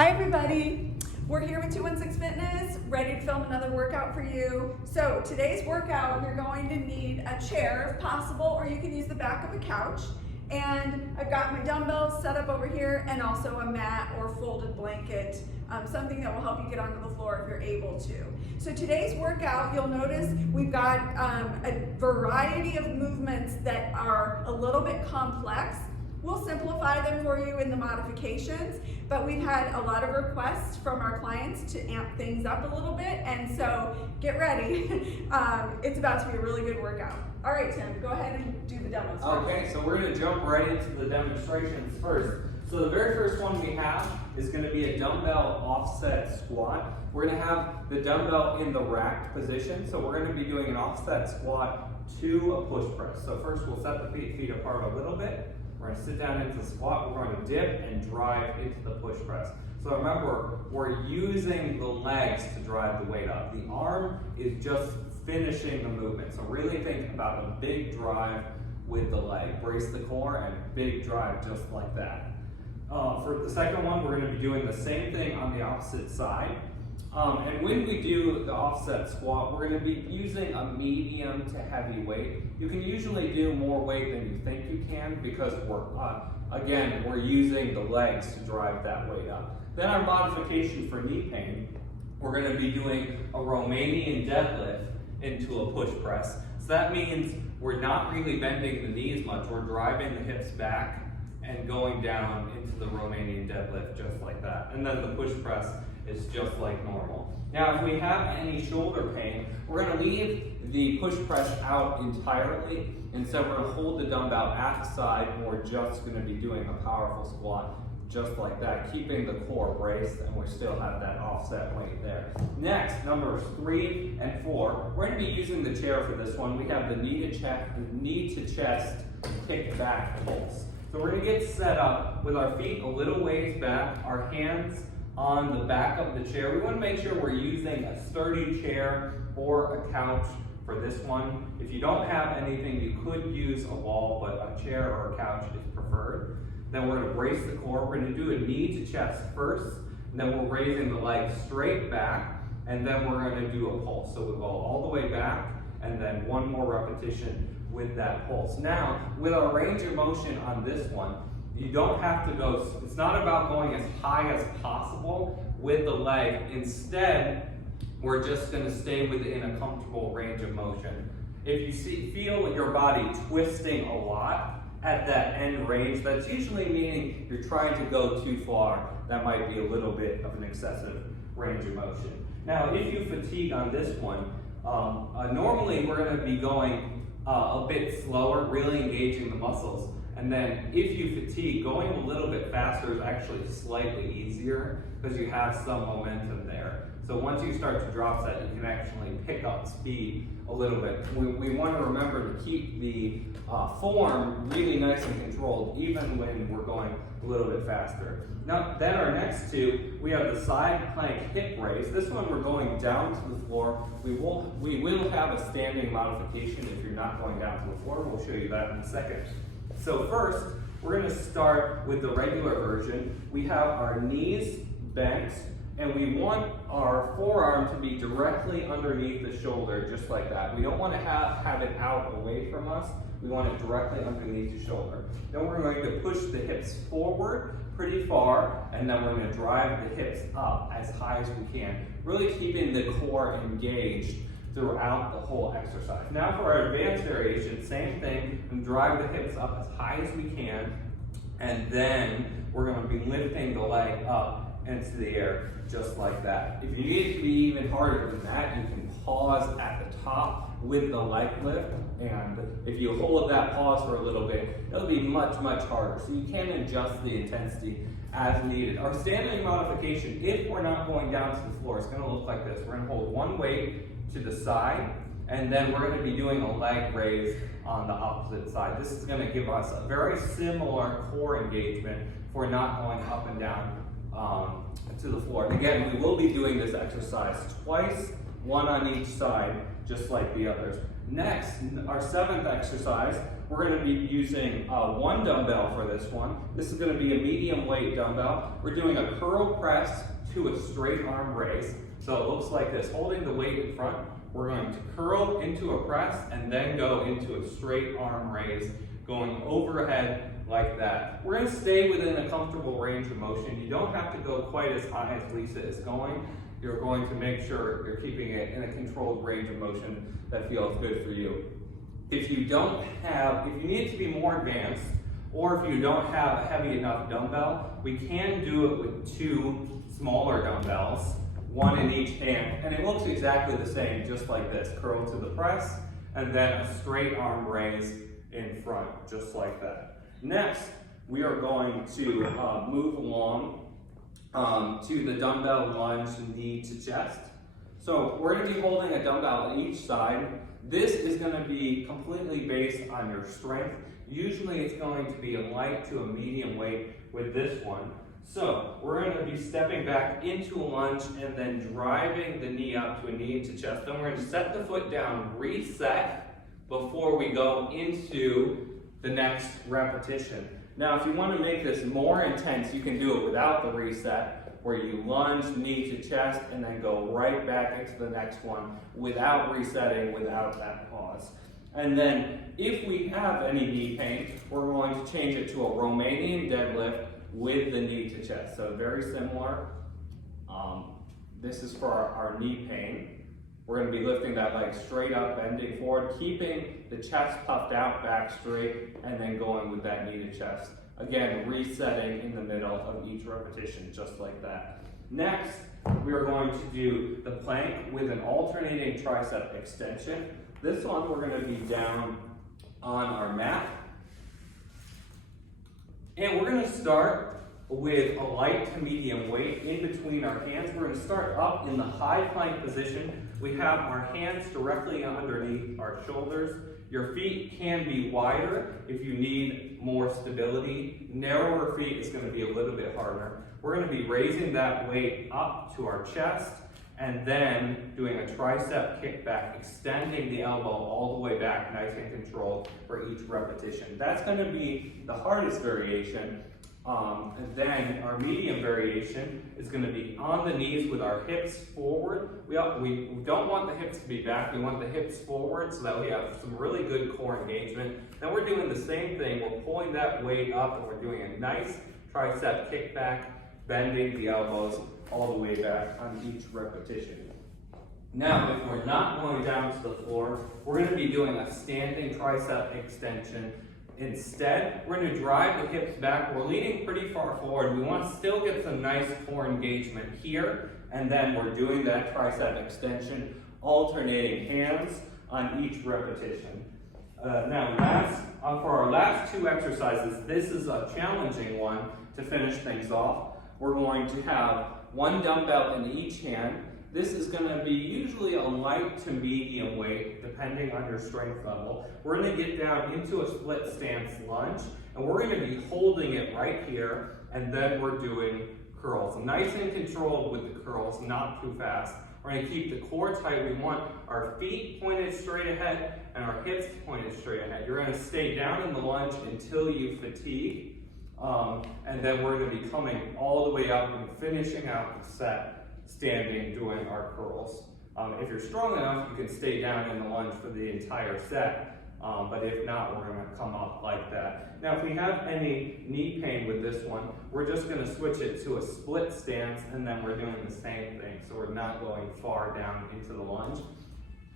Hi everybody, we're here with 216 Fitness, ready to film another workout for you. So today's workout, you're going to need a chair if possible, or you can use the back of a couch. And I've got my dumbbells set up over here and also a mat or folded blanket, something that will help you get onto the floor if you're able to. So today's workout, you'll notice we've got a variety of movements that are a little bit complex. We'll simplify them for you in the modifications, but we've had a lot of requests from our clients to amp things up a little bit, and so get ready. It's about to be a really good workout. All right, Tim, go ahead and do the demos. Okay, so we're going to jump right into the demonstrations first. So the very first one we have is going to be a dumbbell offset squat. We're going to have the dumbbell in the racked position, so we're going to be doing an offset squat to a push press. So first we'll set the feet apart a little bit. We're going to sit down into the squat, we're going to dip and drive into the push press. So remember, we're using the legs to drive the weight up. The arm is just finishing the movement. So really think about a big drive with the leg. Brace the core and big drive just like that. For the second one, we're going to be doing the same thing on the opposite side. And when we do the offset squat, we're going to be using a medium to heavy weight. You can usually do more weight than you think you can because we're using the legs to drive that weight up. Then our modification for knee pain, we're going to be doing a Romanian deadlift into a push press. So that means we're not really bending the knees much. We're driving the hips back and going down into the Romanian deadlift just like that. And then the push press is just like normal. Now, if we have any shoulder pain, we're going to leave the push press out entirely. Instead, we're going to hold the dumbbell at the side, and we're just going to be doing a powerful squat just like that, keeping the core braced, and we still have that offset weight there. Next, numbers 3 and 4, we're going to be using the chair for this one. We have the knee to chest kick back pulse. So we're going to get set up with our feet a little ways back, our hands on the back of the chair. We want to make sure we're using a sturdy chair or a couch for this one. If you don't have anything, you could use a wall, but a chair or a couch is preferred. Then we're going to brace the core. We're going to do a knee to chest first, and then we're raising the leg straight back, and then we're going to do a pulse. So we'll go all the way back, and then one more repetition with that pulse. Now, with our range of motion on this one, you don't have to go, it's not about going as high as possible with the leg. Instead, we're just going to stay within a comfortable range of motion. If you feel your body twisting a lot at that end range, that's usually meaning you're trying to go too far. That might be a little bit of an excessive range of motion. Now, if you fatigue on this one, normally we're going to be going a bit slower, really engaging the muscles. And then if you fatigue, going a little bit faster is actually slightly easier because you have some momentum there. So once you start to drop set, you can actually pick up speed a little bit. We want to remember to keep the form really nice and controlled even when we're going a little bit faster. Now, then our next two, we have the side plank hip raise. This one we're going down to the floor. We will have a standing modification if you're not going down to the floor. We'll show you that in a second. So first, we're going to start with the regular version. We have our knees bent, and we want our forearm to be directly underneath the shoulder, just like that. We don't want to have it out away from us. We want it directly underneath the shoulder. Then we're going to push the hips forward pretty far, and then we're going to drive the hips up as high as we can, really keeping the core engaged throughout the whole exercise. Now for our advanced variation, same thing, and drive the hips up as high as we can, and then we're going to be lifting the leg up into the air just like that. If you need it to be even harder than that, you can pause at the top with the leg lift, and if you hold that pause for a little bit, it'll be much, much harder. So you can adjust the intensity as needed. Our standing modification, if we're not going down to the floor, it's going to look like this. We're going to hold one weight to the side, and then we're going to be doing a leg raise on the opposite side. This is going to give us a very similar core engagement if we're not going up and down to the floor. And again, we will be doing this exercise twice, one on each side, just like the others. Next, our seventh exercise, we're going to be using one dumbbell for this one. This is going to be a medium weight dumbbell. We're doing a curl press to a straight arm raise. So it looks like this, holding the weight in front. We're going to curl into a press and then go into a straight arm raise, going overhead like that. We're going to stay within a comfortable range of motion. You don't have to go quite as high as Lisa is going. You're going to make sure you're keeping it in a controlled range of motion that feels good for you. If you need to be more advanced, or if you don't have a heavy enough dumbbell, we can do it with two smaller dumbbells, one in each hand, and it looks exactly the same, just like this. Curl to the press, and then a straight arm raise in front, just like that. Next, we are going to move along to the dumbbell lunge knee to chest. So we're going to be holding a dumbbell on each side. This is going to be completely based on your strength. Usually it's going to be a light to a medium weight with this one. So we're going to be stepping back into a lunge and then driving the knee up to a knee to chest. Then we're going to set the foot down, reset before we go into the next repetition. Now if you want to make this more intense, you can do it without the reset, where you lunge knee to chest and then go right back into the next one without resetting, without that pause. And then if we have any knee pain, we're going to change it to a Romanian deadlift with the knee to chest. So very similar. This is for our knee pain. We're going to be lifting that leg straight up, bending forward, keeping the chest puffed out, back straight, and then going with that knee to chest. Again, resetting in the middle of each repetition, just like that. Next, we are going to do the plank with an alternating tricep extension. This one, we're going to be down on our mat. And we're going to start with a light to medium weight in between our hands. We're going to start up in the high plank position. We have our hands directly underneath our shoulders. Your feet can be wider if you need more stability. Narrower feet is going to be a little bit harder. We're going to be raising that weight up to our chest and then doing a tricep kickback, extending the elbow all the way back, nice and controlled for each repetition. That's going to be the hardest variation. And then our medium variation is going to be on the knees with our hips forward. We don't want the hips to be back, we want the hips forward so that we have some really good core engagement. Then we're doing the same thing, we're pulling that weight up and we're doing a nice tricep kickback, bending the elbows all the way back on each repetition. Now, if we're not going down to the floor, we're going to be doing a standing tricep extension. Instead, we're going to drive the hips back. We're leaning pretty far forward. We want to still get some nice core engagement here, and then we're doing that tricep extension, alternating hands on each repetition. Now, for our last two exercises, this is a challenging one to finish things off. We're going to have one dumbbell in each hand. This is going to be usually a light to medium weight, depending on your strength level. We're going to get down into a split stance lunge, and we're going to be holding it right here, and then we're doing curls. Nice and controlled with the curls, not too fast. We're going to keep the core tight. We want our feet pointed straight ahead and our hips pointed straight ahead. You're going to stay down in the lunge until you fatigue, and then we're going to be coming all the way up and finishing out the set standing doing our curls. If you're strong enough, you can stay down in the lunge for the entire set, but if not, we're going to come up like that. Now, if we have any knee pain with this one, we're just going to switch it to a split stance, and then we're doing the same thing, so we're not going far down into the lunge.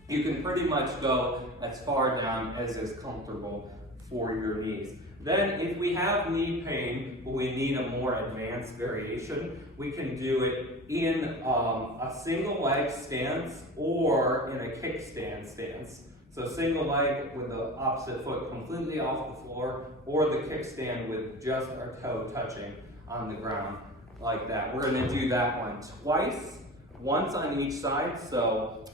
You can pretty much go as far down as is comfortable for your knees. Then, if we have knee pain, but we need a more advanced variation, we can do it in a single leg stance or in a kickstand stance. So single leg with the opposite foot completely off the floor, or the kickstand with just our toe touching on the ground like that. We're going to do that one twice, once on each side, so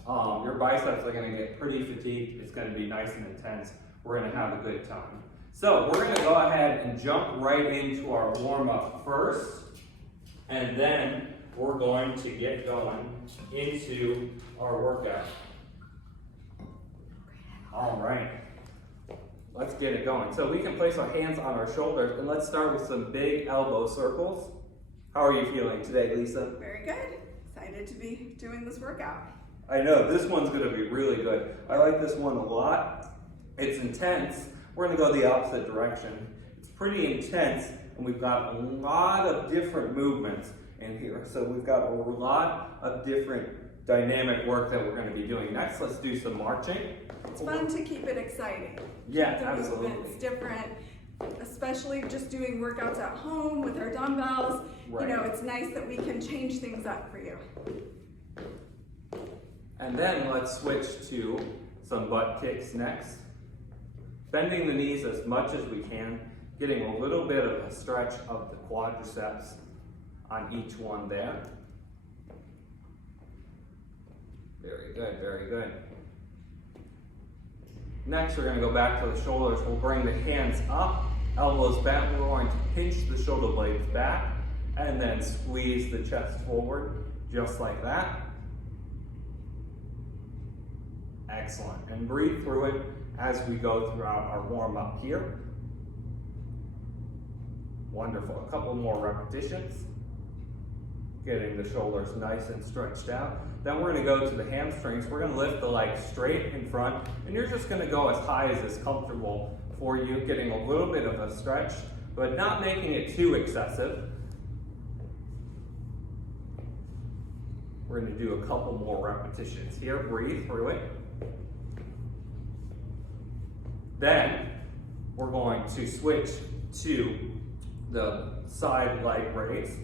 your biceps are going to get pretty fatigued. It's going to be nice and intense. We're going to have a good time. So we're going to go ahead and jump right into our warm-up first, and then we're going to get going into our workout. All right. let's get it going. So we can place our hands on our shoulders and let's start with some big elbow circles. How are you feeling today, Lisa? Very good. Excited to be doing this workout. I know, this one's gonna be really good. I like this one a lot. It's intense. We're gonna go the opposite direction. It's pretty intense, and we've got a lot of different movements in here. So we've got a lot of different dynamic work that we're gonna be doing. Next, let's do some marching. It's fun to keep it exciting. Yeah, Keep the absolutely. movements different, especially just doing workouts at home with our dumbbells. Right. You know, it's nice that we can change things up for you. And then let's switch to some butt kicks next. Bending the knees as much as we can, getting a little bit of a stretch of the quadriceps on each one there. Very good, very good. Next, we're gonna go back to the shoulders. We'll bring the hands up, elbows bent. We're going to pinch the shoulder blades back and then squeeze the chest forward, just like that. Excellent. And breathe through it as we go throughout our warm up here. Wonderful. A couple more repetitions. Getting the shoulders nice and stretched out. Then we're going to go to the hamstrings. We're going to lift the legs straight in front, and you're just going to go as high as is comfortable for you, getting a little bit of a stretch, but not making it too excessive. We're going to do a couple more repetitions here. Breathe through it. Then we're going to switch to the side leg raise,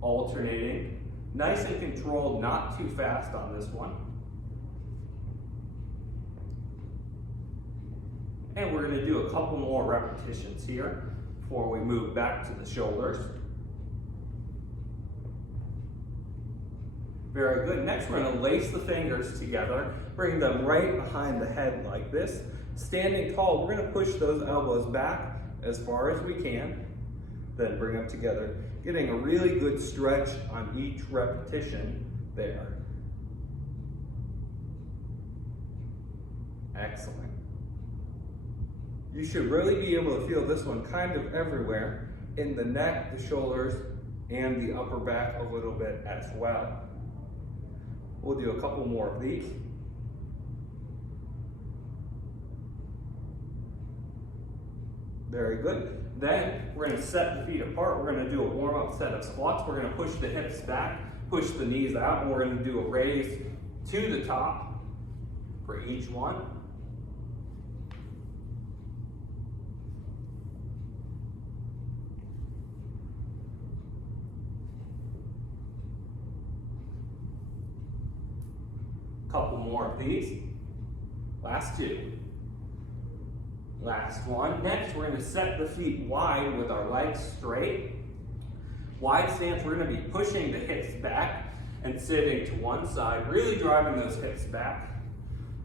alternating. Nice and controlled, not too fast on this one. And we're going to do a couple more repetitions here before we move back to the shoulders. Very good. Next, we're going to lace the fingers together, bring them right behind the head like this. Standing tall, we're going to push those elbows back as far as we can, then bring them together, getting a really good stretch on each repetition there. Excellent. You should really be able to feel this one kind of everywhere, in the neck, the shoulders, and the upper back a little bit as well. We'll do a couple more of these. Very good. Then we're going to set the feet apart. We're going to do a warm-up set of squats. We're going to push the hips back, push the knees out, and we're going to do a raise to the top for each one. Couple more of these. Last two. Last one. Next, we're going to set the feet wide with our legs straight. Wide stance, we're going to be pushing the hips back and sitting to one side, really driving those hips back.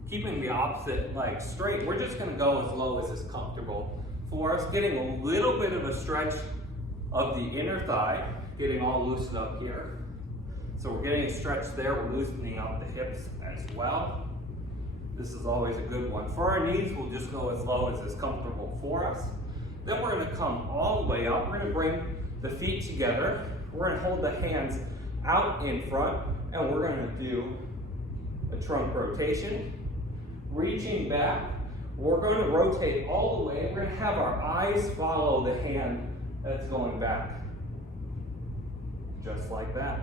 Keeping the opposite leg straight. We're just going to go as low as is comfortable for us, getting a little bit of a stretch of the inner thigh, getting all loosened up here. So we're getting a stretch there, we're loosening up the hips as well. This is always a good one. For our knees, we'll just go as low as is comfortable for us. Then we're going to come all the way up. We're going to bring the feet together. We're going to hold the hands out in front, and we're going to do a trunk rotation. Reaching back, we're going to rotate all the way. We're going to have our eyes follow the hand that's going back. Just like that.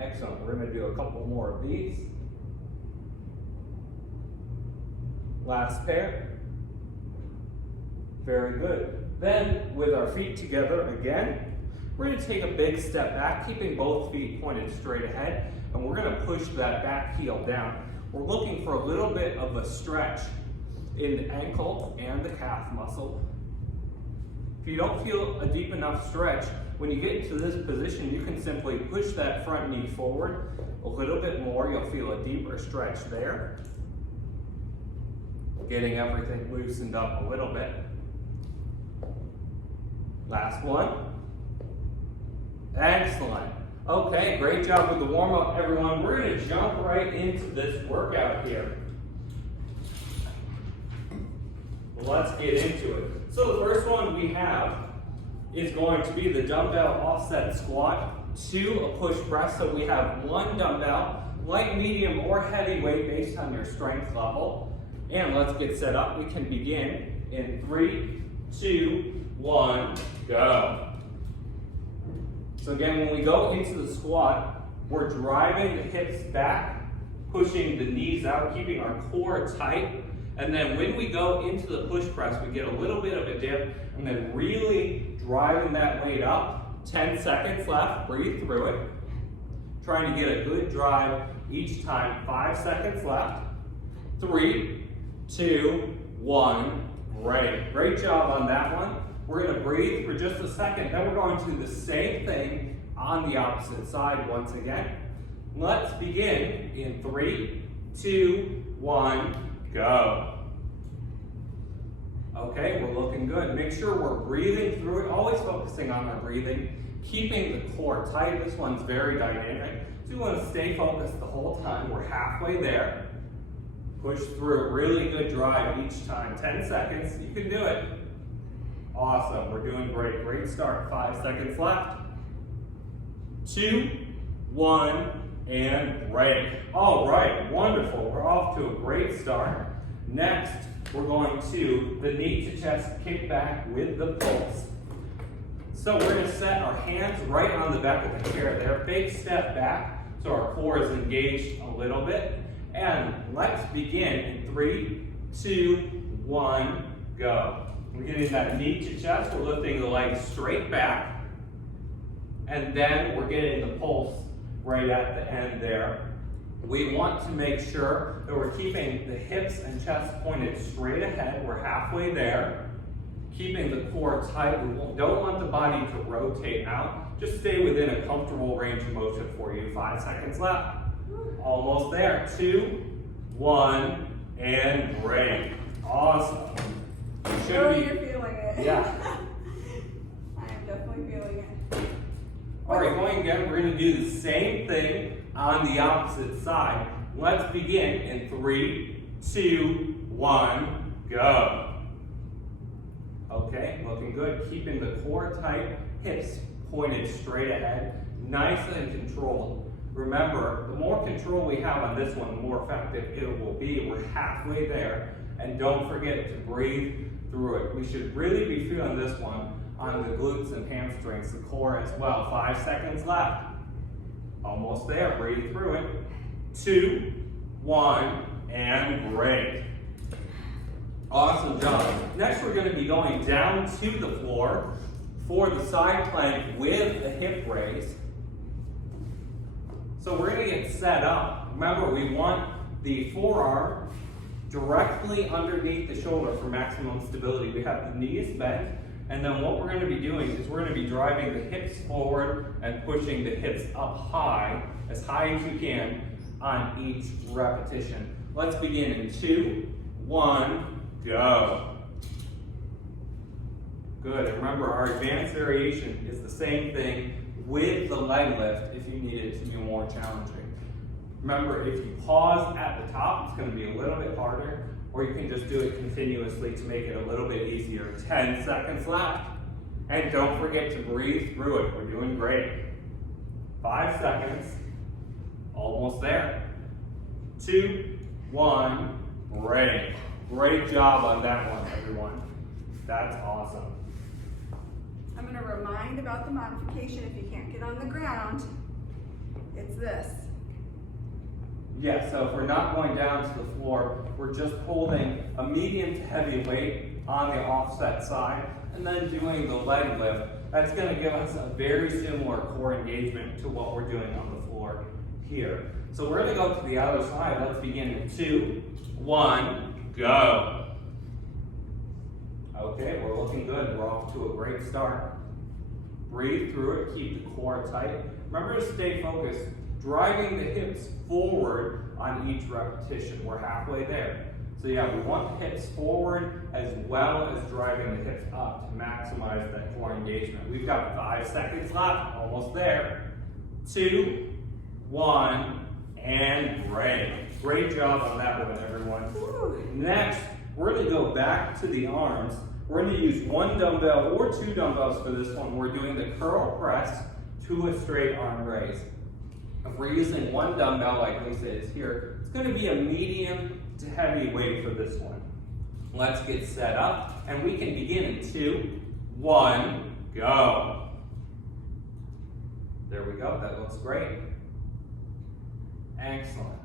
Excellent. We're going to do a couple more of these. Last pair. Very good. Then, with our feet together again, we're going to take a big step back, keeping both feet pointed straight ahead, and we're going to push that back heel down. We're looking for a little bit of a stretch in the ankle and the calf muscle. If you don't feel a deep enough stretch, when you get into this position, you can simply push that front knee forward a little bit more. You'll feel a deeper stretch there. Getting everything loosened up a little bit. Last one. Excellent. Okay, great job with the warm-up, everyone. We're going to jump right into this workout here. let's get into it. So the first one we have is going to be the dumbbell offset squat to a push press. So we have one dumbbell, light, medium, or heavy weight based on your strength level. And let's get set up. We can begin in 3, 2, 1, go. So again, when we go into the squat, we're driving the hips back, pushing the knees out, keeping our core tight. And then when we go into the push press, we get a little bit of a dip, and then really driving that weight up. 10 seconds left, breathe through it. Trying to get a good drive each time. 5 seconds left. 3, 2, 1, great. Great job on that one. We're gonna breathe for just a second, then we're going to do the same thing on the opposite side once again. Let's begin in 3, 2, 1, go. Okay, we're looking good. Make sure we're breathing through it, always focusing on our breathing, keeping the core tight. This one's very dynamic. So you wanna stay focused the whole time. We're halfway there. Push through, really good drive each time. 10 seconds, you can do it. Awesome, we're doing great. Great start, 5 seconds left. 2, 1, and break. All right, wonderful. We're off to a great start. Next, we're going to the knee to chest kickback with the pulse. So we're gonna set our hands right on the back of the chair there. Big step back, so our core is engaged a little bit. And let's begin in 3, 2, 1, go. We're getting that knee to chest, we're lifting the legs straight back, and then we're getting the pulse right at the end there. We want to make sure that we're keeping the hips and chest pointed straight ahead. We're halfway there. Keeping the core tight. We don't want the body to rotate out. Just stay within a comfortable range of motion for you. 5 seconds left. Almost there. 2, 1, and break. Awesome. You're feeling it. Yeah. I am definitely feeling it. All right, going again, we're gonna do the same thing on the opposite side. Let's begin in 3, 2, 1, go. Okay, looking good. Keeping the core tight, hips pointed straight ahead, nice and controlled. Remember, the more control we have on this one, the more effective it will be. We're halfway there, and don't forget to breathe through it. We should really be feeling this one on the glutes and hamstrings, the core as well. 5 seconds left. Almost there, breathe through it. 2, 1, and break. Awesome job. Next, we're gonna be going down to the floor for the side plank with a hip raise. So we're gonna get set up. Remember, we want the forearm directly underneath the shoulder for maximum stability. We have the knees bent, and then what we're gonna be doing is we're gonna be driving the hips forward and pushing the hips up high as you can on each repetition. Let's begin in 2, 1, go. Good, and remember our advanced variation is the same thing with the leg lift if you need it to be more challenging. Remember, if you pause at the top, it's gonna be a little bit harder, or you can just do it continuously to make it a little bit easier. 10 seconds left. And don't forget to breathe through it. We're doing great. 5 seconds. Almost there. 2, 1, break. Great job on that one, everyone. That's awesome. I'm going to remind about the modification if you can't get on the ground. It's this. Yeah, so if we're not going down to the floor, we're just holding a medium to heavy weight on the offset side and then doing the leg lift. That's going to give us a very similar core engagement to what we're doing on the floor here. So we're going to go to the other side. Let's begin in 2, 1, go. Okay, we're looking good. We're off to a great start. Breathe through it, keep the core tight. Remember to stay focused, driving the hips forward on each repetition. We're halfway there. So yeah, we want the hips forward as well as driving the hips up to maximize that core engagement. We've got 5 seconds left, almost there. 2, 1, and break. Great job on that one, everyone. Woo. Next, we're going to go back to the arms. We're going to use one dumbbell or two dumbbells for this one. We're doing the curl press to a straight arm raise. If we're using one dumbbell like Lisa is here, it's going to be a medium to heavy weight for this one. Let's get set up, and we can begin in 2, 1, go. There we go, that looks great. Excellent.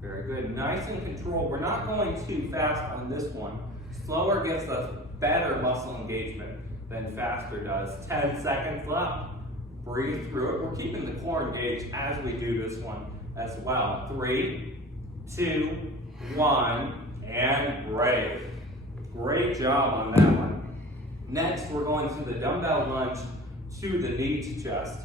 Very good, nice and controlled. We're not going too fast on this one. Slower gives us better muscle engagement than faster does. 10 seconds left. Breathe through it. We're keeping the core engaged as we do this one as well. 3, 2, 1, and break. Great job on that one. Next, we're going to the dumbbell lunge to the knee to chest.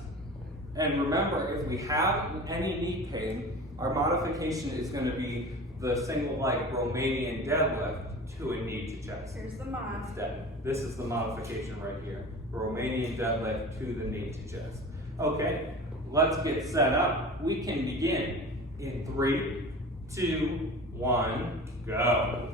And remember, if we have any knee pain, our modification is going to be the single leg Romanian deadlift to a knee to chest. Here's the mod. Instead, this is the modification right here. Romanian deadlift to the knee to chest. Okay, let's get set up. We can begin in 3, 2, 1, go.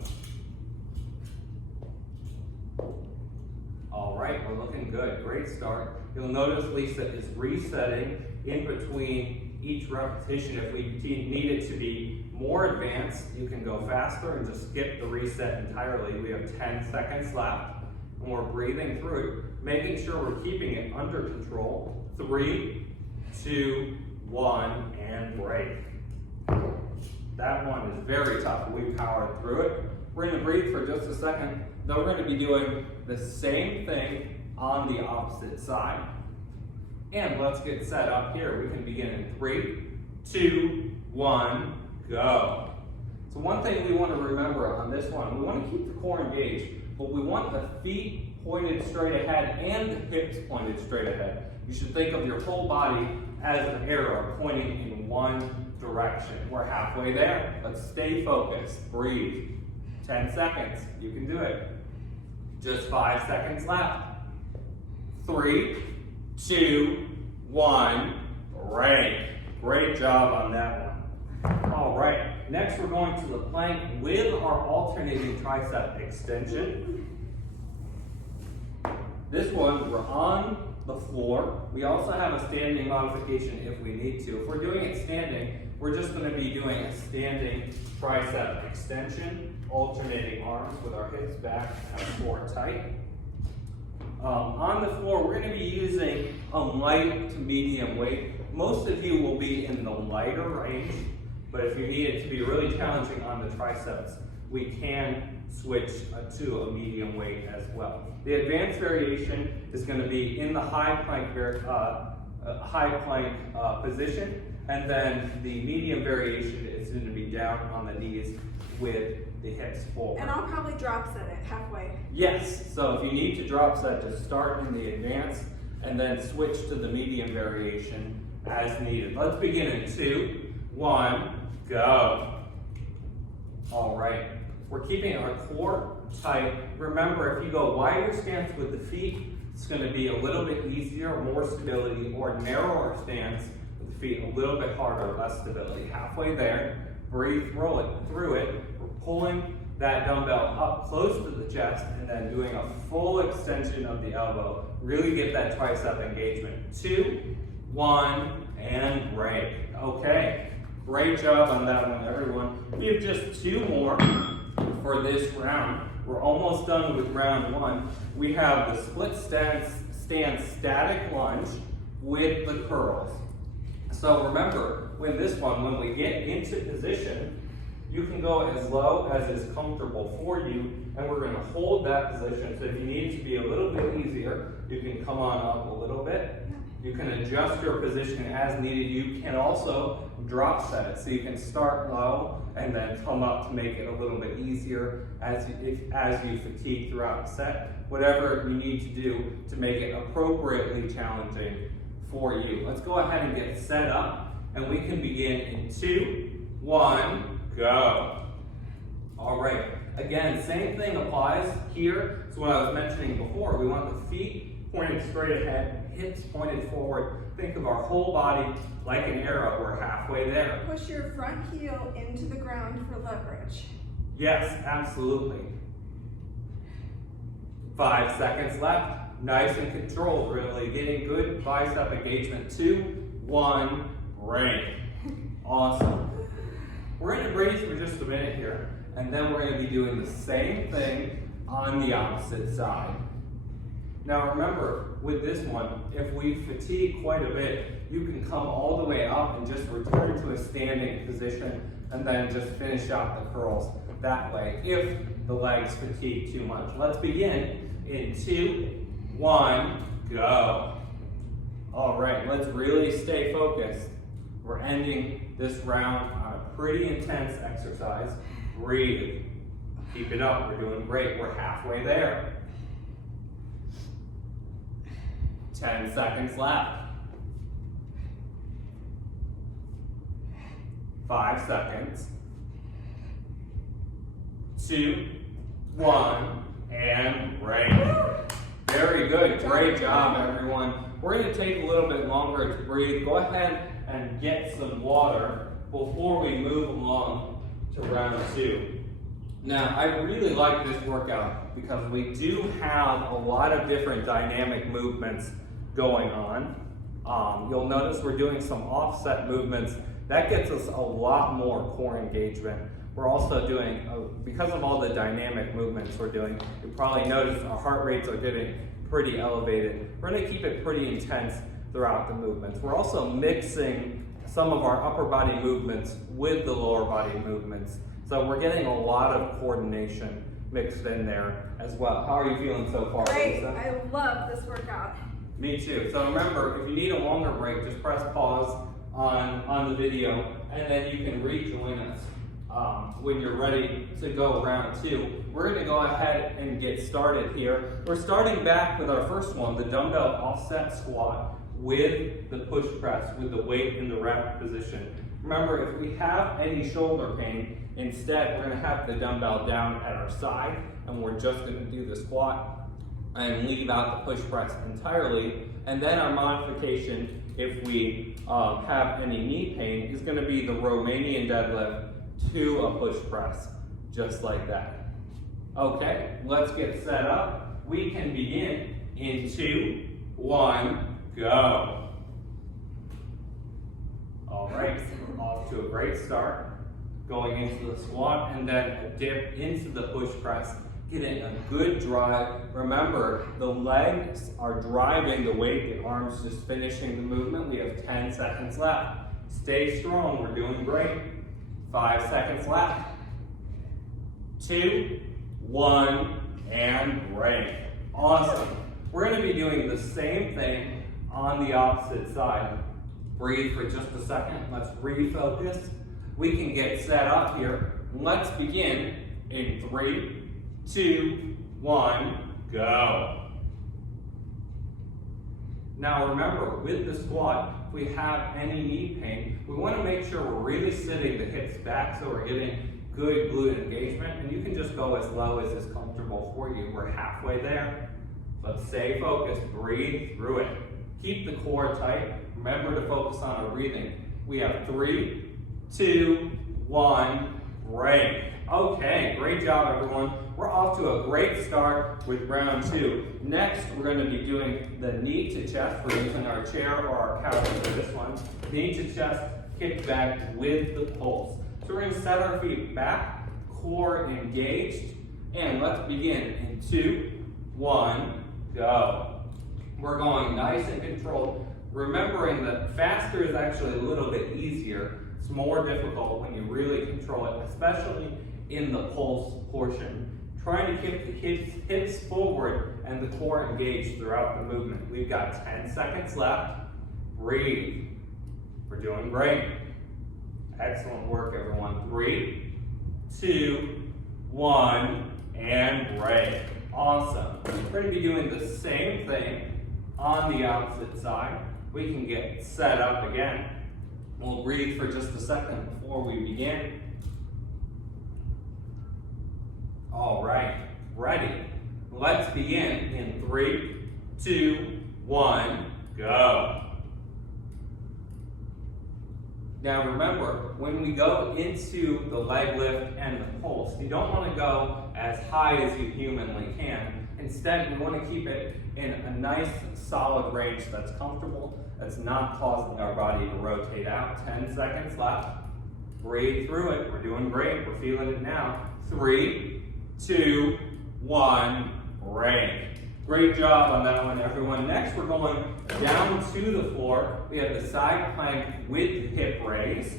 All right, we're looking good. Great start. You'll notice Lisa is resetting in between each repetition. If we need it to be more advanced, you can go faster and just skip the reset entirely. We have 10 seconds left, and we're breathing through it, making sure we're keeping it under control. 3, 2, 1, and break. That one is very tough. We powered through it. We're going to breathe for just a second. Then we're going to be doing the same thing on the opposite side. And let's get set up here. We can begin in 3, 2, 1, go. So one thing we want to remember on this one, we want to keep the core engaged, but we want the feet pointed straight ahead and the hips pointed straight ahead. You should think of your whole body as an arrow pointing in one direction. We're halfway there. Let's stay focused. Breathe. 10 seconds. You can do it. Just 5 seconds left. 3, 2, 1, break. Great job on that one. All right, next we're going to the plank with our alternating tricep extension. This one, we're on the floor. We also have a standing modification if we need to. If we're doing it standing, we're just going to be doing a standing tricep extension, alternating arms with our hips back and our core tight. On the floor, we're going to be using a light to medium weight. Most of you will be in the lighter range, but if you need it to be really challenging on the triceps, we can switch to a medium weight as well. The advanced variation is going to be in the high plank position, and then the medium variation is going to be down on the knees with the hips forward. And I'll probably drop set it halfway. Yes, so if you need to drop set, just start in the advanced and then switch to the medium variation as needed. Let's begin in 2, 1, go. All right, we're keeping our core tight. Remember, if you go wider stance with the feet, it's going to be a little bit easier, more stability, or narrower stance with the feet, a little bit harder, less stability. Halfway there, breathe through it. We're pulling that dumbbell up close to the chest and then doing a full extension of the elbow. Really get that tricep engagement. 2, 1, and break. Okay, great job on that one, everyone. We have just 2 more for this round. We're almost done with round 1. We have the split stand static lunge with the curls. So remember, when we get into position, you can go as low as is comfortable for you, and we're going to hold that position. So if you need it to be a little bit easier, you can come on up a little bit. You can adjust your position as needed. You can also drop set it. So you can start low and then come up to make it a little bit easier as you fatigue throughout the set. Whatever you need to do to make it appropriately challenging for you. Let's go ahead and get set up, and we can begin in 2, 1, go. All right, again, same thing applies here. So what I was mentioning before, we want the feet pointed straight ahead, hips pointed forward. Think of our whole body like an arrow. We're halfway there. Push your front heel into the ground for leverage. Yes, absolutely. 5 seconds left. Nice and controlled, really getting good bicep engagement. 2, 1, break. Awesome. We're going to breathe for just a minute here, and then we're going to be doing the same thing on the opposite side. Now remember, with this one, if we fatigue quite a bit, you can come all the way up and just return to a standing position and then just finish out the curls that way if the legs fatigue too much. Let's begin in 2, 1, go. All right, let's really stay focused. We're ending this round on a pretty intense exercise. Breathe. Keep it up. We're doing great. We're halfway there. 10 seconds left. 5 seconds. 2, 1, and break. Very good. Great job, everyone. We're going to take a little bit longer to breathe. Go ahead and get some water before we move along to round 2. Now, I really like this workout because we do have a lot of different dynamic movements going on. You'll notice we're doing some offset movements. That gets us a lot more core engagement. We're also doing, because of all the dynamic movements we're doing, you probably notice our heart rates are getting pretty elevated. We're going to keep it pretty intense throughout the movements. We're also mixing some of our upper body movements with the lower body movements. So we're getting a lot of coordination mixed in there as well. How are you feeling so far, Great. Lisa? I love this workout. Me too. So remember, if you need a longer break, just press pause on the video and then you can rejoin us when you're ready to go round 2. We're going to go ahead and get started here. We're starting back with our first one, the dumbbell offset squat with the push press, with the weight in the rack position. Remember, if we have any shoulder pain, instead we're going to have the dumbbell down at our side and we're just going to do the squat and leave out the push press entirely. And then our modification, if we have any knee pain, is going to be the Romanian deadlift to a push press, just like that. Okay, let's get set up. We can begin in 2, 1, go. All right, off to a great start. Going into the squat and then a dip into the push press. Getting a good drive. Remember, the legs are driving the weight, the arms just finishing the movement. We have 10 seconds left. Stay strong, we're doing great. 5 seconds left. 2, 1, and break. Awesome. We're going to be doing the same thing on the opposite side. Breathe for just a second. Let's refocus. We can get set up here. Let's begin in 3, 2, 1, go. Now remember, with the squat, if we have any knee pain, we want to make sure we're really sitting the hips back so we're getting good glute engagement, and you can just go as low as is comfortable for you. We're halfway there. Let's stay focused, breathe through it. Keep the core tight. Remember to focus on our breathing. We have 3, 2, 1, break. Okay, great job everyone. We're off to a great start with round 2. Next, we're going to be doing the knee to chest. We're using our chair or our couch for this one. Knee to chest, kick back with the pulse. So we're going to set our feet back, core engaged, and let's begin in 2, 1, go. We're going nice and controlled, remembering that faster is actually a little bit easier. It's more difficult when you really control it, especially in the pulse portion. Trying to keep the hips forward and the core engaged throughout the movement. We've got 10 seconds left. Breathe. We're doing great. Excellent work, everyone. 3, 2, 1, and break. Awesome. We're going to be doing the same thing on the opposite side. We can get set up again. We'll breathe for just a second before we begin. All right, ready. Let's begin in 3, 2, 1, go. Now remember, when we go into the leg lift and the pulse, you don't want to go as high as you humanly can. Instead, we want to keep it in a nice, solid range that's comfortable, that's not causing our body to rotate out. 10 seconds left. Breathe through it. We're doing great. We're feeling it now. 3, 2, 1, break. Great job on that one, everyone. Next, we're going down to the floor. We have the side plank with hip raise.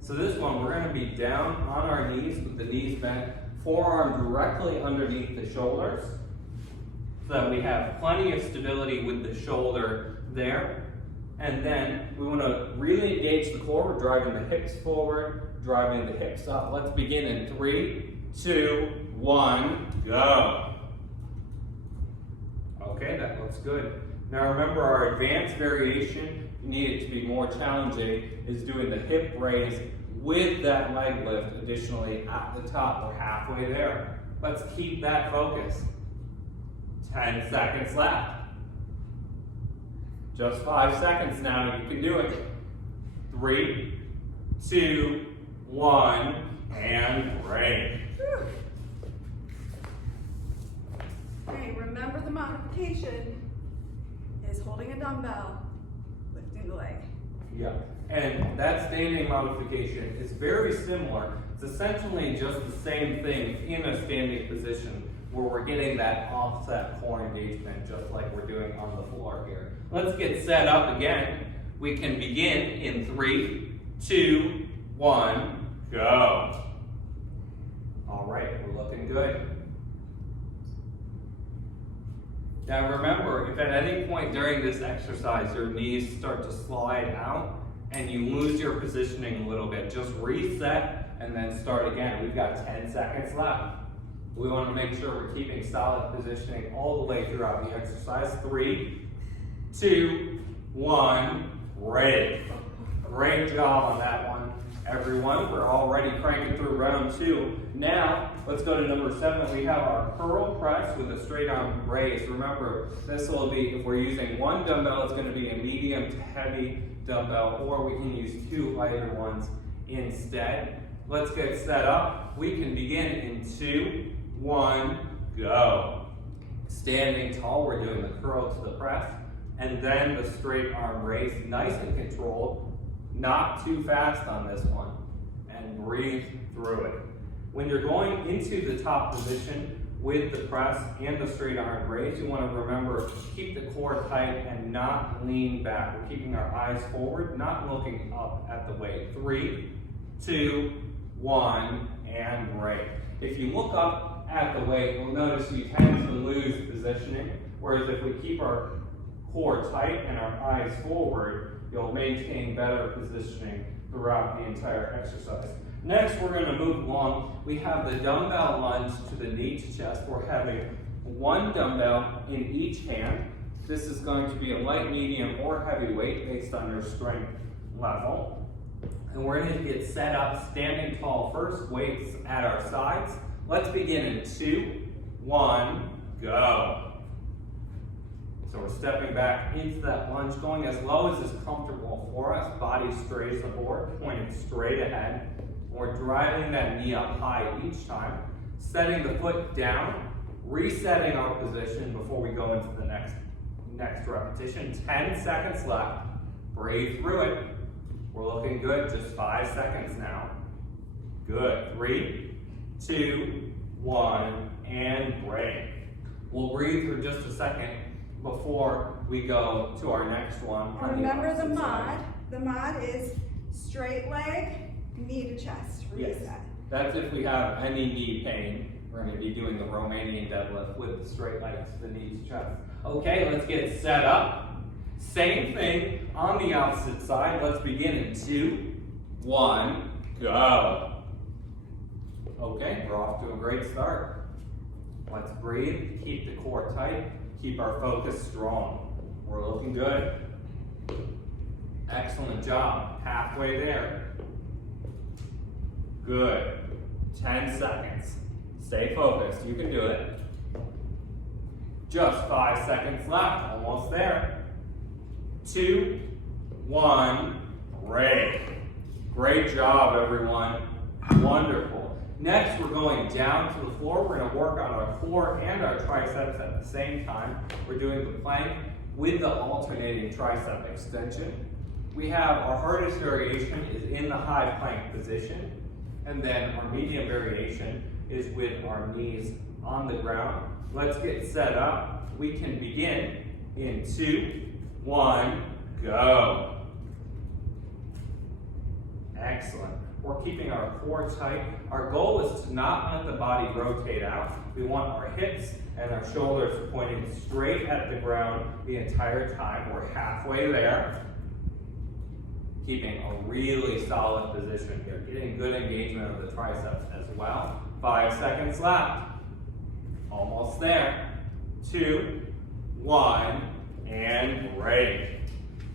So this one, we're going to be down on our knees with the knees bent, forearm directly underneath the shoulders, so that we have plenty of stability with the shoulder there. And then we want to really engage the core. We're driving the hips forward, driving the hips up. Let's begin in 3, 2, 1, go. Okay, that looks good. Now remember, our advanced variation, you need it to be more challenging, is doing the hip raise with that leg lift additionally at the top. We're halfway there. Let's keep that focus. 10 seconds left. Just 5 seconds now, you can do it. 3, 2, 1, and break. Okay, remember the modification is holding a dumbbell, lifting the leg. Yeah, and that standing modification is very similar. It's essentially just the same thing in a standing position where we're getting that offset core engagement just like we're doing on the floor here. Let's get set up again. We can begin in 3, 2, 1, go. All right, we're looking good. Now remember, if at any point during this exercise your knees start to slide out and you lose your positioning a little bit, just reset and then start again. We've got 10 seconds left. We want to make sure we're keeping solid positioning all the way throughout the exercise. 3, 2, 1, break. Great job on that one, everyone. We're already cranking through round 2. Now, let's go to number 7. We have our curl press with a straight arm raise. Remember, this will be, if we're using one dumbbell, it's going to be a medium to heavy dumbbell, or we can use 2 lighter ones instead. Let's get set up. We can begin in 2, 1, go. Standing tall, we're doing the curl to the press, and then the straight arm raise, nice and controlled, not too fast on this one, and breathe through it. When you're going into the top position with the press and the straight arm raise, you want to remember, keep the core tight and not lean back. We're keeping our eyes forward, not looking up at the weight. 3, 2, 1, and break. If you look up at the weight, you'll notice you tend to lose positioning, whereas if we keep our core tight and our eyes forward, you'll maintain better positioning throughout the entire exercise. Next, we're going to move along. We have the dumbbell lunge to the knee to chest. We're having one dumbbell in each hand. This is going to be a light, medium, or heavy weight based on your strength level. And we're going to get set up standing tall first, weights at our sides. Let's begin in 2, 1, go. So we're stepping back into that lunge, going as low as is comfortable for us. Body straight as a board, pointing straight ahead. We're driving that knee up high each time, setting the foot down, resetting our position before we go into the next repetition. 10 seconds left. Breathe through it. We're looking good. Just 5 seconds now. Good. 3, 2, 1, and break. We'll breathe for just a second before we go to our next one. Remember the mod. The mod is straight leg, knee to chest, reset. Yes. That's if we have any knee pain. We're going to be doing the Romanian deadlift with the straight leg to the knee to chest. Okay, let's get set up. Same thing on the opposite side. Let's begin in 2, 1, go. Okay, we're off to a great start. Let's breathe, keep the core tight, keep our focus strong. We're looking good. Excellent job. Halfway there. Good. 10 seconds. Stay focused, you can do it. Just 5 seconds left, almost there. 2, 1, break. Great job, everyone. Wonderful. Next, we're going down to the floor. We're gonna work on our core and our triceps at the same time. We're doing the plank with the alternating tricep extension. We have our hardest variation is in the high plank position, and then our medium variation is with our knees on the ground. Let's get set up. We can begin in 2, 1, go. Excellent. We're keeping our core tight. Our goal is to not let the body rotate out. We want our hips and our shoulders pointing straight at the ground the entire time. We're halfway there. Keeping a really solid position here. Getting good engagement of the triceps as well. 5 seconds left. Almost there. 2, 1, and break.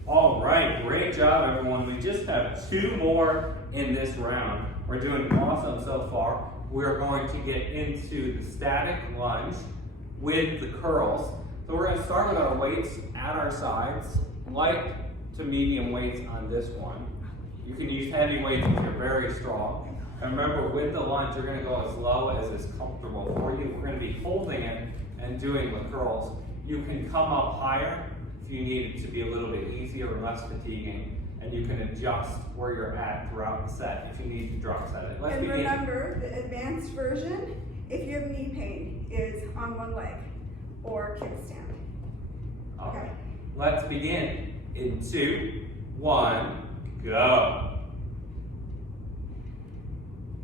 All right, great job, everyone. We just have 2 more in this round. We're doing awesome so far. We're going to get into the static lunge with the curls. So we're gonna start with our weights at our sides, light to medium weights on this one. You can use heavy weights if you're very strong. And remember, with the lunge, you're gonna go as low as is comfortable for you. We're gonna be holding it and doing the curls. You can come up higher if you need it to be a little bit easier or less fatiguing, and you can adjust where you're at throughout the set if you need to drop set it. Let's And begin. remember, the advanced version, if you have knee pain, is on one leg or kickstand. Okay. Let's begin in 2, 1, go.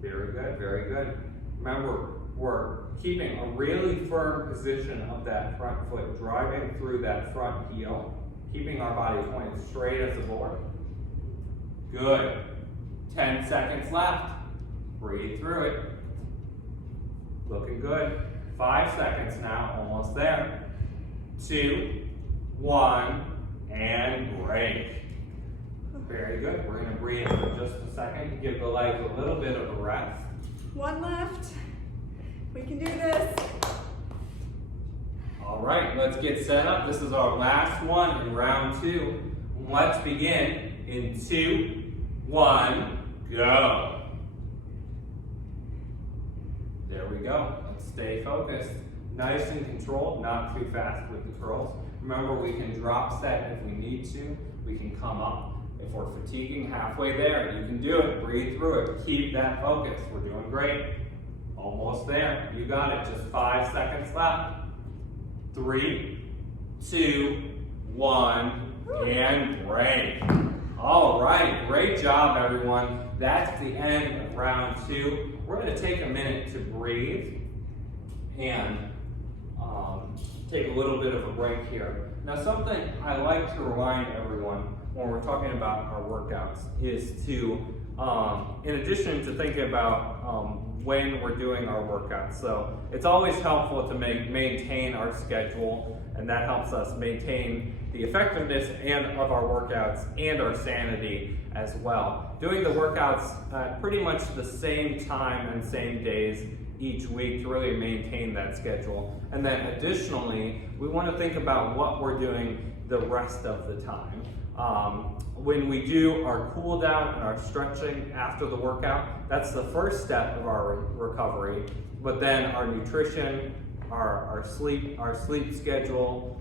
Very good, very good. Remember, we're keeping a really firm position of that front foot, driving through that front heel, keeping our body pointed straight as a board. Good. 10 seconds left. Breathe through it. Looking good. 5 seconds now, almost there. 2, 1, and break. Very good. We're gonna breathe for just a second, give the legs a little bit of a rest. 1 left. We can do this. All right, let's get set up. This is our last one in round 2. Let's begin in 2, 1, go. There we go. Let's stay focused. Nice and controlled, not too fast with the curls. Remember, we can drop set if we need to. We can come up. If we're fatiguing, halfway there, you can do it. Breathe through it. Keep that focus. We're doing great. Almost there. You got it. Just 5 seconds left. 3, 2, 1, and break. All right. Great job, everyone. That's the end of round 2. We're going to take a minute to breathe and take a little bit of a break here. Now, something I like to remind everyone when we're talking about our workouts is to, in addition to thinking about when we're doing our workouts. So it's always helpful to maintain our schedule, and that helps us maintain the effectiveness of our workouts and our sanity as well. Doing the workouts at pretty much the same time and same days each week to really maintain that schedule. And then additionally, we want to think about what we're doing the rest of the time. When we do our cool down and our stretching after the workout, that's the first step of our recovery. But then our nutrition, our sleep schedule,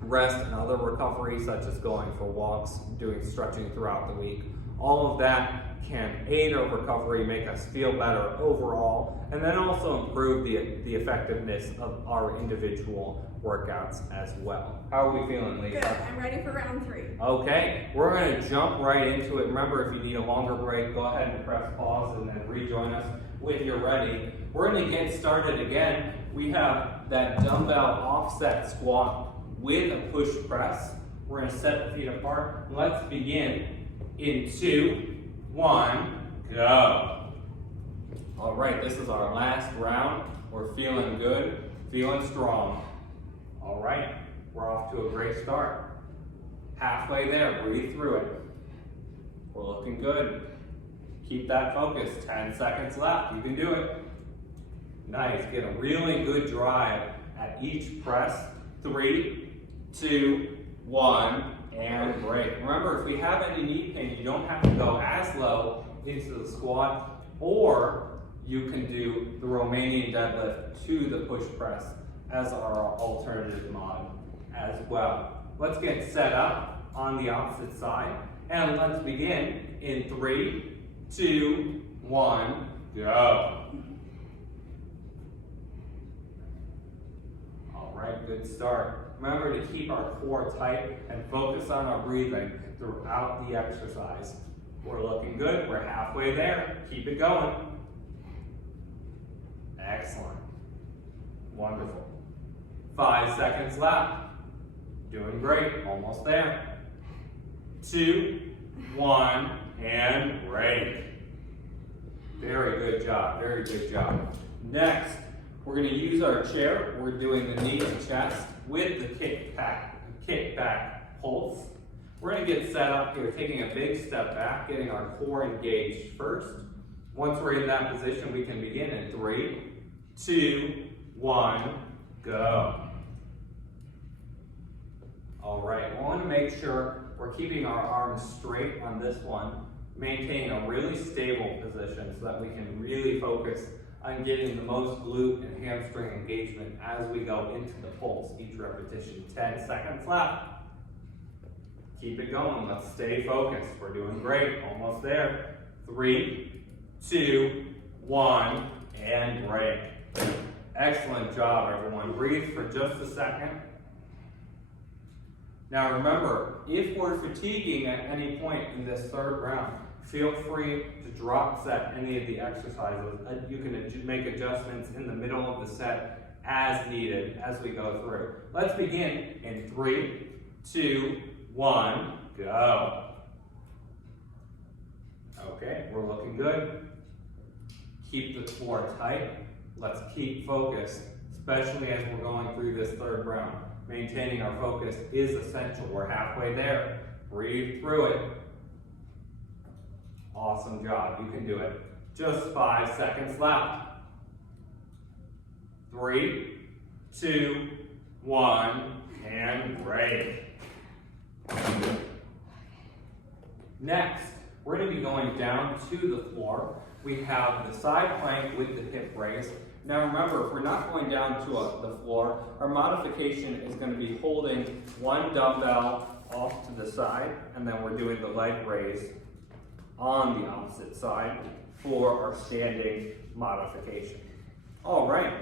rest and other recovery, such as going for walks, doing stretching throughout the week, all of that can aid our recovery, make us feel better overall, and then also improve the effectiveness of our individual workouts as well. How are we feeling, Lisa? Good. I'm ready for round 3. Okay, we're going to jump right into it. Remember, if you need a longer break, go ahead and press pause and then rejoin us when you're ready. We're going to get started again. We have that dumbbell offset squat with a push press. We're going to set the feet apart. Let's begin in 2, 1, go. All right, this is our last round. We're feeling good, feeling strong. All right, we're off to a great start. Halfway there, breathe through it. We're looking good. Keep that focus. 10 seconds left. You can do it. Nice. Get a really good drive at each press. 3, 2, 1, and break. Remember, if we have any knee pain, you don't have to go as low into the squat, or you can do the Romanian deadlift to the push press as our alternative mod as well. Let's get set up on the opposite side, and let's begin in 3, 2, 1, go. All right, good start. Remember to keep our core tight and focus on our breathing throughout the exercise. We're looking good. We're halfway there. Keep it going. Excellent. Wonderful. 5 seconds left. Doing great. Almost there. 2, 1, and break. Very good job. Very good job. Next, we're going to use our chair. We're doing the knee to chest with the kick back pulse. We're going to get set up here, taking a big step back, getting our core engaged first. Once we're in that position, we can begin in 3, 2, 1, go. All right, we want to make sure we're keeping our arms straight on this one, maintaining a really stable position so that we can really focus on getting the most glute and hamstring engagement as we go into the pulse each repetition. 10 seconds left. Keep it going. Let's stay focused. We're doing great. Almost there. 3, 2, 1, and break. Excellent job, everyone. Breathe for just a second. Now remember, if we're fatiguing at any point in this third round, feel free to drop set any of the exercises. You can make adjustments in the middle of the set as needed as we go through. Let's begin in 3, 2, 1, go. Okay, we're looking good. Keep the core tight. Let's keep focused, especially as we're going through this third round. Maintaining our focus is essential. We're halfway there. Breathe through it. Awesome job. You can do it. Just 5 seconds left. 3, 2, 1, and break. Next, we're going to be going down to the floor. We have the side plank with the hip raise. Now remember, if we're not going down to the floor, our modification is going to be holding one dumbbell off to the side, and then we're doing the leg raise on the opposite side for our standing modification. All right,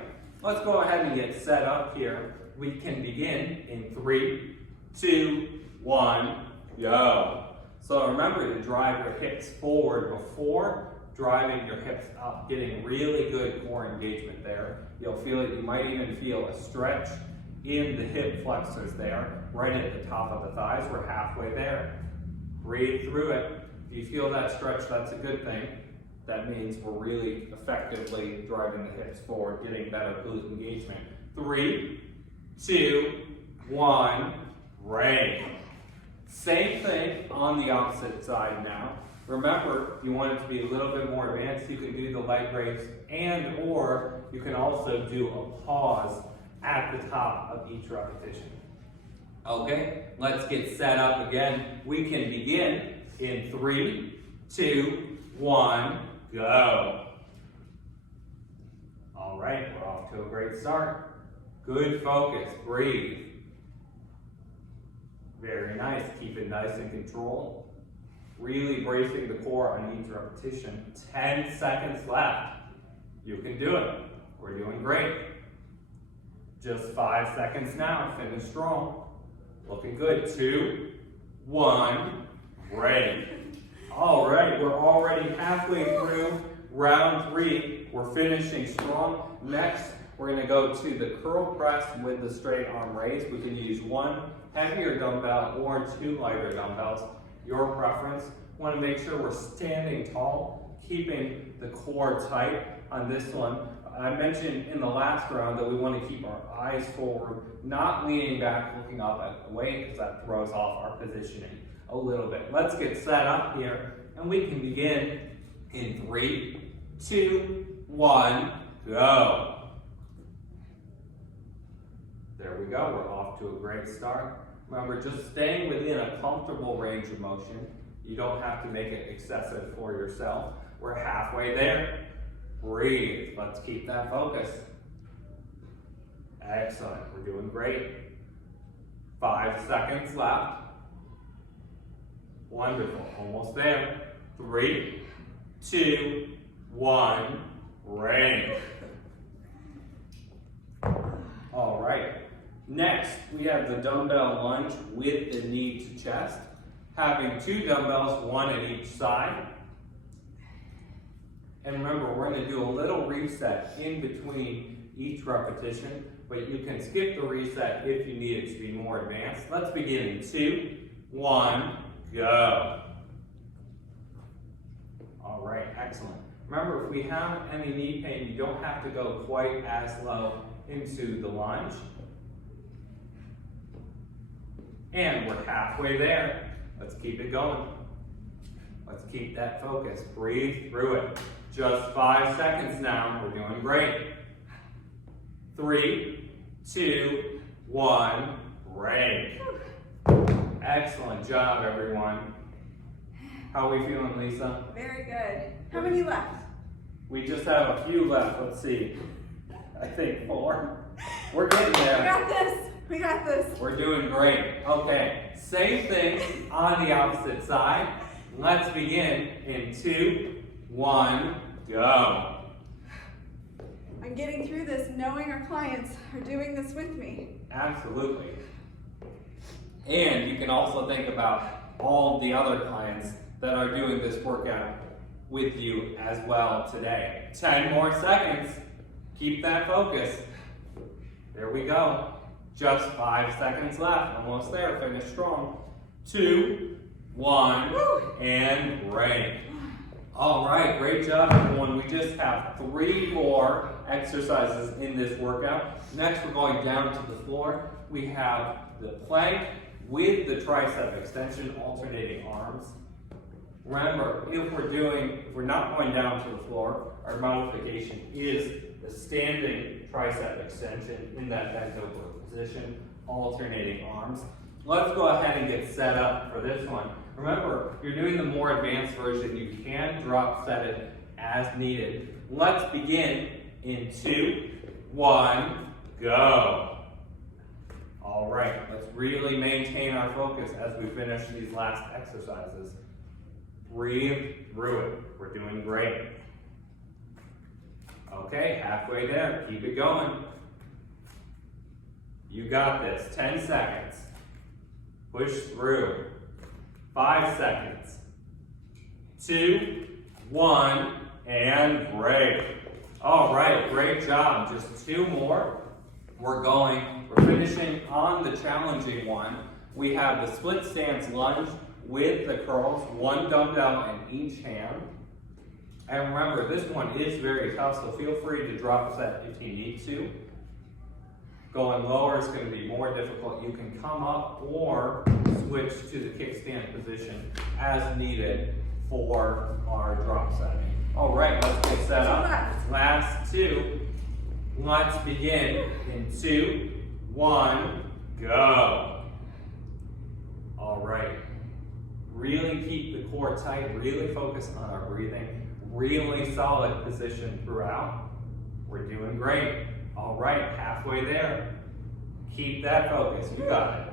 let's go ahead and get set up here. We can begin in 3, 2, 1, go. So remember to drive your hips forward before driving your hips up, getting really good core engagement there. You'll feel it, you might even feel a stretch in the hip flexors there, right at the top of the thighs. We're halfway there. Breathe through it. If you feel that stretch, that's a good thing. That means we're really effectively driving the hips forward, getting better glute engagement. 3, 2, 1, break. Same thing on the opposite side now. Remember, you want it to be a little bit more advanced. You can do the leg raise and or you can also do a pause at the top of each repetition. Okay, let's get set up again. We can begin in 3, 2, 1, go. All right, we're off to a great start. Good focus, breathe. Very nice, keep it nice and controlled. Really bracing the core on each repetition. 10 seconds left. You can do it. We're doing great. Just 5 seconds now, finish strong. Looking good, 2, 1, break. All right, we're already halfway through round 3. We're finishing strong. Next, we're gonna go to the curl press with the straight arm raise. We can use one heavier dumbbell or 2 lighter dumbbells, your preference. Want to make sure we're standing tall, keeping the core tight on this one. I mentioned in the last round that we want to keep our eyes forward, not leaning back, looking up at the weight, because that throws off our positioning a little bit. Let's get set up here, and we can begin in 3, 2, 1, go. we go. We're off to a great start. Remember, just staying within a comfortable range of motion. You don't have to make it excessive for yourself. We're halfway there. Breathe. Let's keep that focus. Excellent. We're doing great. 5 seconds left. Wonderful. Almost there. 3, 2, 1. Rank. All right. Next, we have the dumbbell lunge with the knee to chest. Having 2 dumbbells, 1 at each side. And remember, we're going to do a little reset in between each repetition, but you can skip the reset if you need it to be more advanced. Let's begin in 2, 1, go. All right, excellent. Remember, if we have any knee pain, you don't have to go quite as low into the lunge. And we're halfway there. Let's keep it going. Let's keep that focus. Breathe through it. Just 5 seconds now. We're doing great. 3, 2, 1, break. Excellent job, everyone. How are we feeling, Lisa? Very good. How many left? We just have a few left. Let's see. I think 4. We're getting there. We got this. We got this. We're doing great. Okay, same thing on the opposite side. Let's begin in 2, 1, go. I'm getting through this knowing our clients are doing this with me. Absolutely. And you can also think about all the other clients that are doing this workout with you as well today. 10 more seconds. Keep that focus. There we go. Just 5 seconds left. Almost there. Finish strong. 2, 1, and break. All right, great job, everyone. We just have 3 more exercises in this workout. Next, we're going down to the floor. We have the plank with the tricep extension, alternating arms. Remember, if we're not going down to the floor, our modification is the standing tricep extension in that bent over position, alternating arms. Let's go ahead and get set up for this one. Remember, you're doing the more advanced version. You can drop set it as needed. Let's begin in 2, 1, go. All right, let's really maintain our focus as we finish these last exercises. Breathe through it. We're doing great. Okay, halfway there. Keep it going. You got this. 10 seconds. Push through. 5 seconds. 2, 1, and break. All right, great job. Just 2 more. We're finishing on the challenging one. We have the split stance lunge with the curls, 1 dumbbell in each hand. And remember, this one is very tough, so feel free to drop set if you need to. Going lower is going to be more difficult. You can come up or switch to the kickstand position as needed for our drop setting. All right, let's get set up. Last 2. Let's begin in 2, 1, go. All right. Really keep the core tight, really focus on our breathing, really solid position throughout. We're doing great. All right, halfway there. Keep that focus, you got it.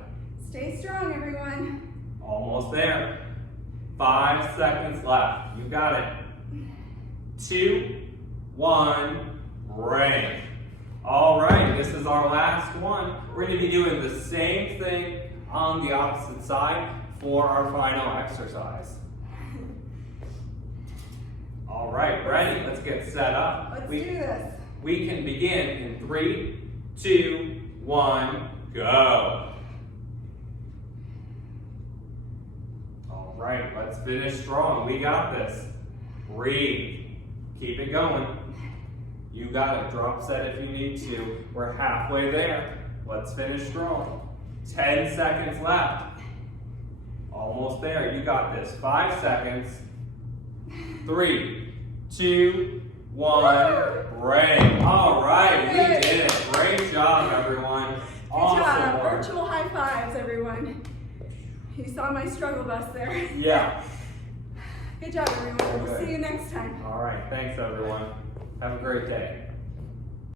Stay strong, everyone. Almost there. 5 seconds left, you got it. 2, 1, break. All right, this is our last one. We're gonna be doing the same thing on the opposite side for our final exercise. All right, ready? Let's get set up. Let's do this. We can begin in 3, 2, 1, go. All right, let's finish strong. We got this. Breathe. Keep it going. You got it. Drop set if you need to. We're halfway there. Let's finish strong. 10 seconds left. Almost there. You got this. 5 seconds. 3, 2, 1, break. All right, we did it. Great job, everyone. Awesome. You saw my struggle bus there. Yeah. Good job, everyone. We'll Okay. see you next time. All right. Thanks, everyone. Have a great day.